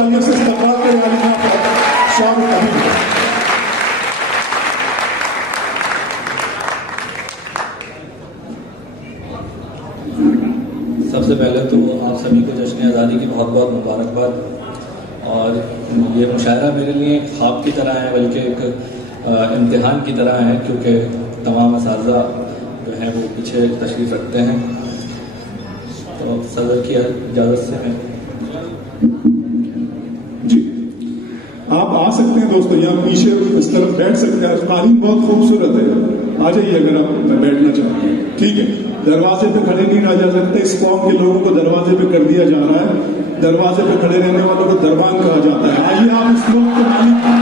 तालियों से इस्तकबाल करें आलिमा का स्वागत करें। सबसे पहले तो आप सभी को जश्न आज़ादी की बहुत बहुत मुबारकबाद। और ये मुशायरा मेरे लिए एक ख्वाब की तरह है, बल्कि एक इम्तिहान की तरह है, क्योंकि तमाम असातिज़ा जो हैं वो पीछे तशरीफ़ रखते हैं। तो सदर की इजाज़त से मैं जी आप आ सकते हैं दोस्तों, यहाँ पीछे इस तरफ बैठ सकते हैं। कालीन बहुत खूबसूरत है, आ जाइए अगर आप बैठना चाहते हैं। ठीक है, दरवाजे पे खड़े नहीं रह जा सकते। इस कौम के लोगों को दरवाजे पे कर दिया जा रहा है। दरवाजे पे खड़े रहने वालों को दरबान कहा जाता है। आइए, आप इस मुल्क के मालिक हैं,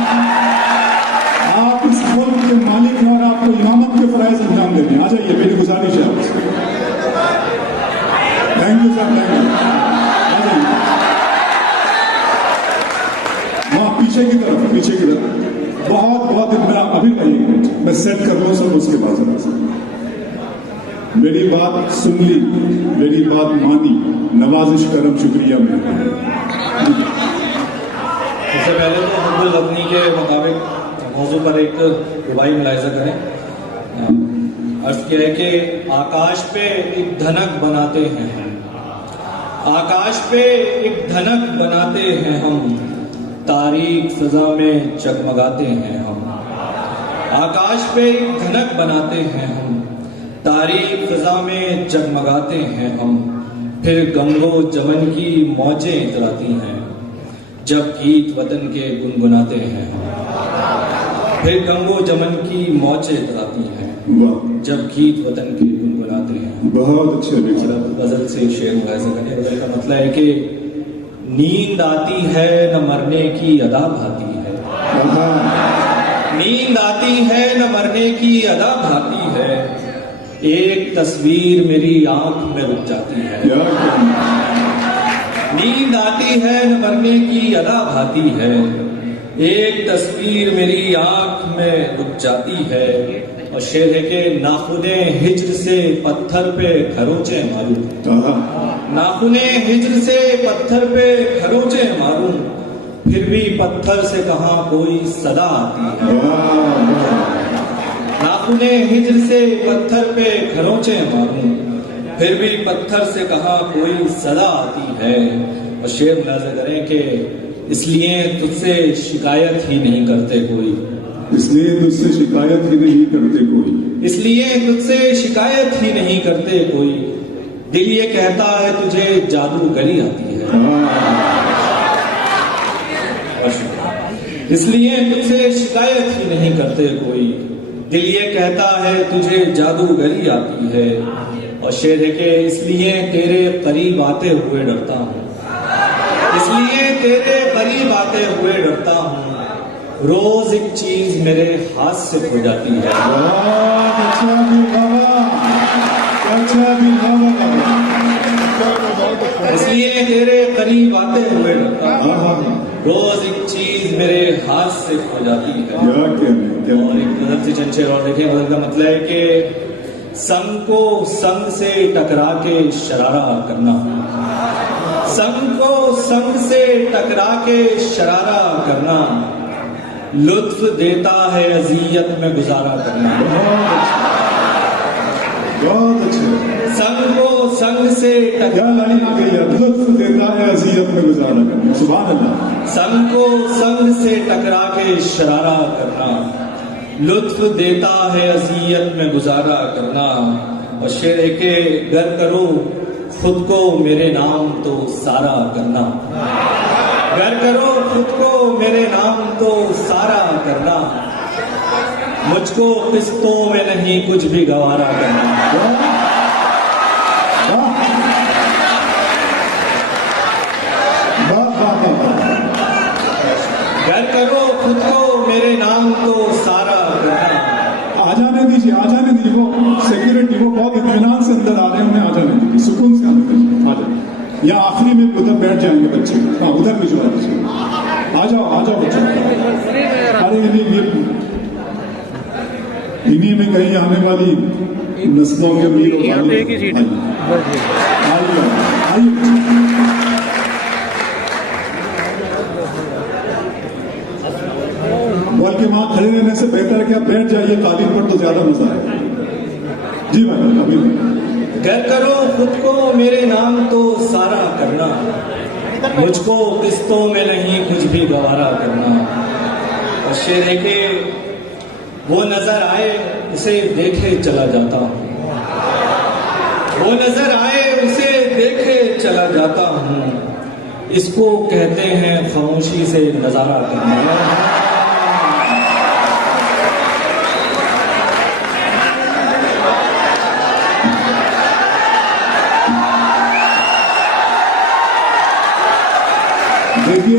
आप इस मुल्क के मालिक हैं और आपको इमामत के फराइज अंजाम देने हैं। आ जाइए, मेरी गुजारिश है आपसे। Thank you sir, thank you. आ जाइए वहां पीछे की तरफ, पीछे की तरफ। बहुत बहुत मैं अभी मैं सेट कर लूँ सब, उसके बाद मेरी बात सुन ली, मेरी बात मानी, नवाजिश करम, शुक्रिया। सबसे पहले तो हुब्बुल वतनी के मुताबिक मौजू पर एक रुबाई मुलाहिजा करें। अर्ज किया है कि आकाश पे एक धनक बनाते हैं हम, आकाश पे एक धनक बनाते हैं हम, तारीक फिजा में जगमगाते हैं हम। आकाश पे एक धनक बनाते हैं हम, तारीक फिजा में जगमगाते हैं हम। फिर गंगो जमन की मौजें इतराती हैं, जब गीत वतन के गुनगुनाते हैं हम। फिर गंगो जमन की मौजें इतराती हैं, जब गीत वतन के गुनगुनाते हैं। बहुत अच्छे गजल से शेर मुलाहिजा करें। गजल का मतलब है कि नींद आती है न मरने की अदा भाती है, नींद आती है न मरने की अदा भाती है, एक तस्वीर मेरी आंख में रुक जाती है। नींद आती है न मरने की अदा भाती है, एक तस्वीर मेरी आंख में रुक जाती है। और शेर है कि नाखुने हिज्र से पत्थर पे खरोचे मारूं, नाखुने हिज्र से पत्थर पे खरोचे मारूं, फिर भी पत्थर से कहां कोई सदा आती है। नाखुने हिज्र से पत्थर पे खरोचे मारूं, फिर भी पत्थर से कहां कोई सदा आती है। और शेर मुलाहिजा करें कि इसलिए तुझसे शिकायत ही नहीं करते कोई, इसलिए तुझसे शिकायत ही नहीं करते कोई, इसलिए तुझसे शिकायत ही नहीं करते कोई, दिल ये कहता है तुझे जादूगरी आती है। इसलिए तुझसे शिकायत ही नहीं करते कोई, दिल ये कहता है तुझे जादूगरी आती है। और शेर है कि इसलिए तेरे करीब आते हुए डरता हूँ, इसलिए तेरे करीब आते हुए डरता हूँ, रोज एक चीज मेरे हाथ से खो जाती है। इसलिए तेरे करीब आते हुए डरता हूँ, रोज एक चीज मेरे हाथ से खो जाती है। और एक गजल से चंद शेर और देखें। गजल का मतलब है कि संग को संग से टकरा के शरारा करना, संग को संग से टकरा के शरारा करना, लुत्फ देता है अजियत में गुजारा करना। बहुत अच्छे। संग को संग से लुत्फ देता है अजियत में गुजारा करना। सुभान अल्लाह। संग को संग से टकरा के शरारा करना, लुत्फ देता है अजियत में गुजारा करना। और शेर है के गर करो खुद को मेरे नाम तो सारा करना, गर करो खुद को मेरे नाम तो सारा करना, मुझको किस्तों में नहीं कुछ भी गवारा करना। गर करो खुद को मेरे नाम तो सारा करना। आ जाने दीजिए, आ जाने दीजिए। वो सिक्योरिटी वो बहुत इत्मीनान से अंदर आ रहे हैं, उन्हें आ जाने दीजिए, सुकून से आने दीजिए। आ जाए या आखिरी में उधर बैठ जाएंगे बच्चे। हाँ, उधर भी जो दीजिए। आ जाओ बच्चे। अरे इन्हीं में कहीं आने वाली नस्लों के मीर आइए बल्कि वहां खड़े रहने से बेहतर है कि आप बैठ जाइए कालीन पर, तो ज्यादा मजा आएगा। जी भाई, अभी गर करो खुद को मेरे नाम तो सारा करना, मुझको किस्तों में नहीं कुछ भी गवारा करना। और शेर है कि वो नजर आए उसे देखे चला जाता हूँ, वो नजर आए उसे देखे चला जाता हूँ, इसको कहते हैं खामोशी से नजारा करना। देखिए,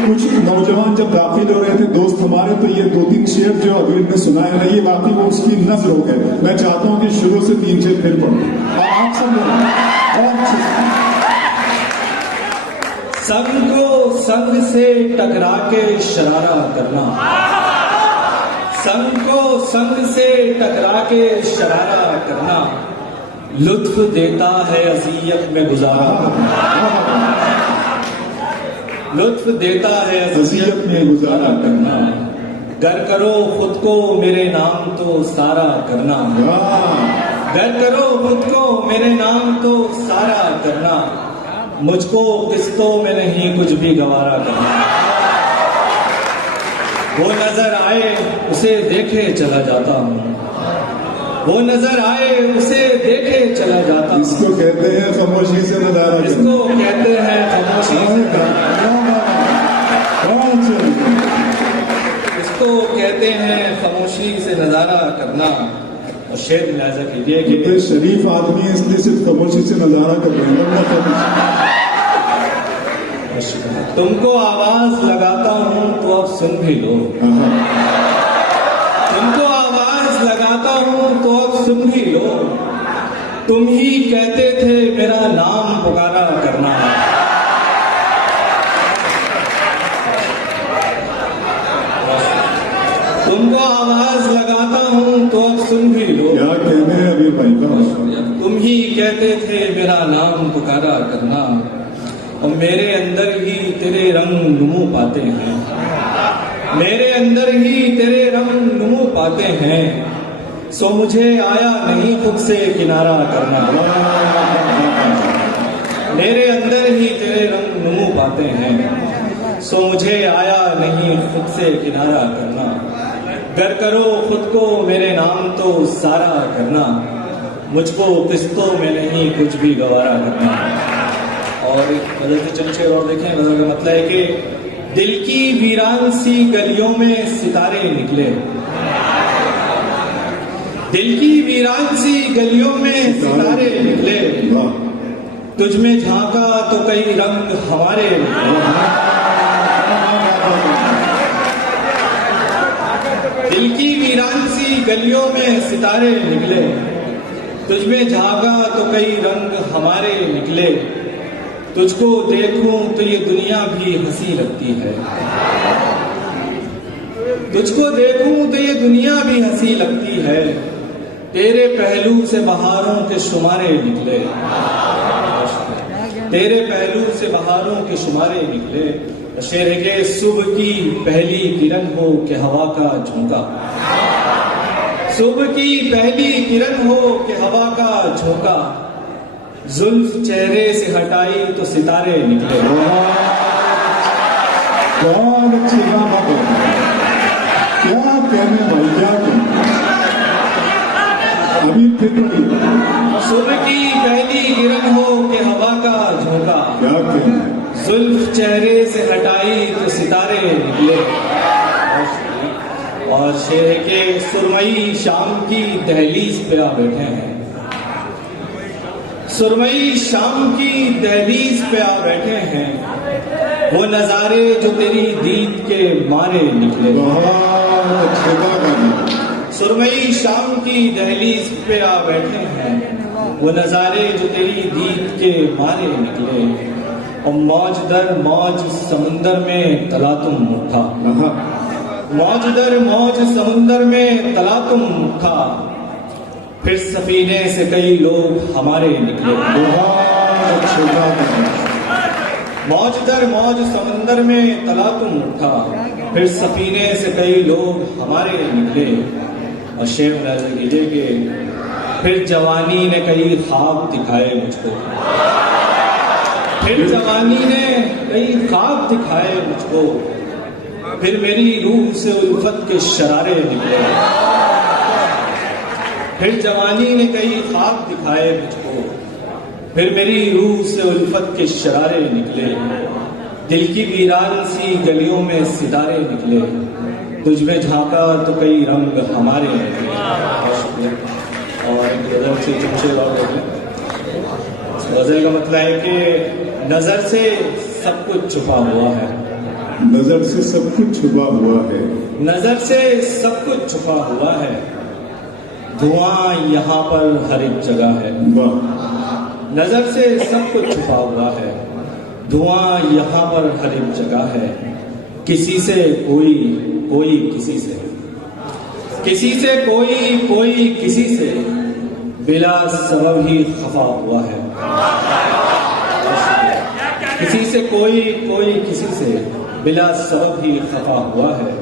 कुछ नौजवान जब दाखिल हो रहे थे दोस्त हमारे, तो ये 2-3 शेर जो अभी ने सुनाए ना, ये वाकई वो उसकी नज़र हो गए। मैं चाहता हूं कि शुरू से 3 शेर फिर पढ़ो और आप सब संग को संग से टकरा के शरारा करना, संग को संग से टकरा के शरारा करना, लुत्फ देता है अज़ियत में गुजारा, लुत्फ देता है अज़ियत में गुजारा करना। गर करो खुद को मेरे नाम तो सारा करना, गर करो खुद को मेरे नाम तो सारा करना, मुझको किस्तों में नहीं कुछ भी गवारा करना। वो नजर आए उसे देखे चला जाता हूँ, वो नजर आए उसे देखे चला जाता हूँ, इसको कहते हैं खामोशी से नजारा करना, इसको कहते हैं खामोशी से, इसको कहते हैं खामोशी से नजारा करना। और शेर मुलाजा कीजिए कि ये शरीफ आदमी है इसलिए सिर्फ खामोशी से नजारा कर रहे हैं। तुमको आवाज लगाता हूँ तो अब सुन भी लो, तुमको आवाज लगाता हूँ तो अब सुन भी लो, तुम ही कहते थे मेरा नाम पुकारा करना। तुमको आवाज लगाता हूँ तो अब सुन भी लो, क्या कहने हैं अभी भाई का, तुम ही कहते थे मेरा नाम पुकारा करना। और मेरे अंदर ही तेरे रंग नुमू पाते हैं, मेरे अंदर ही तेरे रंग नुमू पाते हैं, सो मुझे आया नहीं खुद से किनारा करना। मेरे अंदर ही तेरे रंग नुमू पाते हैं, सो मुझे आया नहीं खुद से किनारा करना। गर करो खुद को मेरे नाम तो सारा करना, मुझको किस्तों में नहीं कुछ भी गवारा करना। और एक गजल के चंद शेर और देखें। गजल का मतलब है कि दिल की वीरान सी गलियों में सितारे निकले, दिल की वीरान सी गलियों में सितारे निकले, तुझ में झांका तो कई रंग हमारे निकले। दिल की वीरान सी गलियों में सितारे निकले, तुझ में झांका तो कई रंग हमारे निकले, तुझको देखूं तो ये दुनिया भी हंसी लगती है, तुझको देखूं तो ये दुनिया भी हंसी लगती है, तेरे पहलू से बहारों के शुमारे निकले, तेरे पहलू से बहारों के शुमारे निकले। शेर है के सुबह की पहली किरण हो कि हवा का झोंका, सुबह की पहली किरण हो कि हवा का झोंका, जुल्फ चेहरे से हटाई तो सितारे निकले। बहुत अच्छी बात है, क्या कहने भाई, क्या कहने। अभी फिर सुबह की पहली किरण हो कि हवा का झोंका, क्या कहने, जुल्फ चेहरे से हटाई तो सितारे निकले। और शेर के सुरमई शाम की दहलीज पे आ बैठे हैं, सुरमई शाम की दहलीज पे आ बैठे हैं, वो नजारे जो तेरी दीद के मारे निकले। सुरमई शाम की दहलीज पे आ बैठे हैं, वो नजारे जो तेरी दीद के मारे निकले। और मौज दर मौज समुंदर में तला तुम उठा, मौज दर मौज समुंदर में तला तुम उठा, फिर सफीने से कई लोग हमारे निकले। मौज दर मौज समुंदर में तला तुम उठा, फिर सफीने से कई लोग हमारे निकले, और शेर मुलाहिजा कीजिए कि फिर जवानी ने कई ख्वाब दिखाए मुझको, फिर जवानी ने कई ख्वाब दिखाए मुझको, फिर मेरी रूह से उल्फत के शरारे निकले, फिर जवानी ने कई ख्वाब दिखाए मुझको, फिर मेरी रूह से उल्फत के शरारे निकले, दिल की वीरान सी गलियों में सितारे निकले, तुझ में झांका तो कई रंग हमारे निकले। बहुत शुक्रिया। और एक गजल से चमचे और गजल का मतलब है कि नजर से सब कुछ छुपा हुआ है, नजर से सब कुछ छुपा हुआ है, नजर से सब कुछ छुपा हुआ है, धुआं यहाँ पर हर एक जगह है। वाह, नजर से सब कुछ छुपा हुआ है, धुआं यहाँ पर हर एक जगह है, किसी से कोई कोई किसी से, किसी से कोई कोई किसी से, बिला सबब ही खफा हुआ है। किसी से कोई कोई किसी से, बिला सबब ही खफा हुआ है।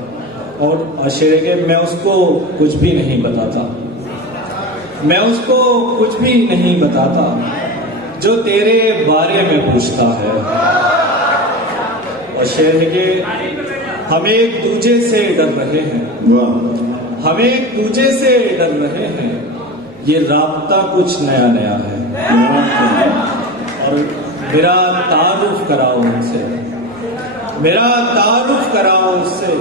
और शेर के मैं उसको कुछ भी नहीं बताता, मैं उसको कुछ भी नहीं बताता, जो तेरे बारे में पूछता है। और शेर है कि हम एक दूजे से डर रहे हैं, वाह, हम एक दूजे से डर रहे हैं, ये राब्ता कुछ नया नया है। और मेरा तारुफ कराओ उनसे, मेरा तारुफ कराओ उससे,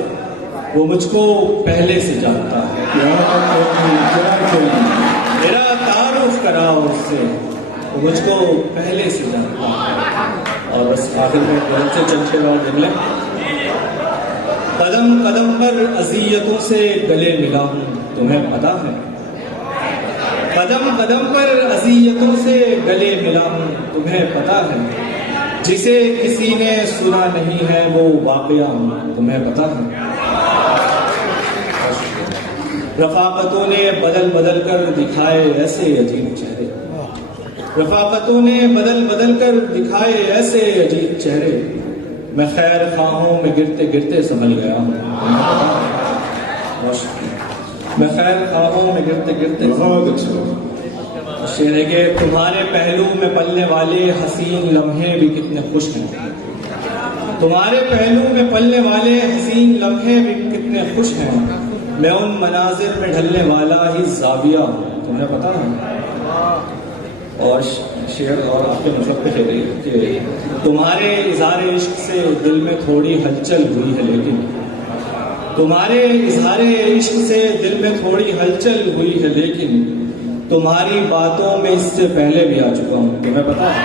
वो मुझको पहले से जानता है। मेरा तारुफ कराओ उससे, वो मुझको पहले से जानता है। और बस आखिर में गलत से चलते रहो देख लें। कदम कदम पर अज़ियतों से गले मिला हूं, तुम्हें पता है। कदम कदम पर अज़ियतों से गले मिला हूं, तुम्हें पता है। जिसे किसी ने सुना नहीं है वो वाक़या हूं, तुम्हें पता है। रफ़ाक़तों ने बदल बदल कर दिखाए ऐसे अजीब चेहरे, रफ़ाक़तों ने बदल बदल कर दिखाए ऐसे अजीब चेहरे, मैं खैर ख्वाहों में गिरते गिरते संभल गया हूँ। मैं खैर ख्वाहों में गिरते गिरते, बहुत अच्छा। शेर है कि तुम्हारे पहलू में पलने वाले हसीन लम्हे भी कितने खुश हैं, तुम्हारे पहलू में पलने वाले हसीन लम्हे भी कितने खुश हैं। मैं उन मनाजिर में ढलने वाला ही जाविया हूँ, तुम्हें पता है। और शेर और आपके मतलब पे शेर कि तुम्हारे इज़हार इश्क से दिल में थोड़ी हलचल हुई है, लेकिन तुम्हारे इज़हार इश्क से दिल में थोड़ी हलचल हुई है, लेकिन तुम्हारी बातों में इससे पहले भी आ चुका हूँ, तुम्हें पता है।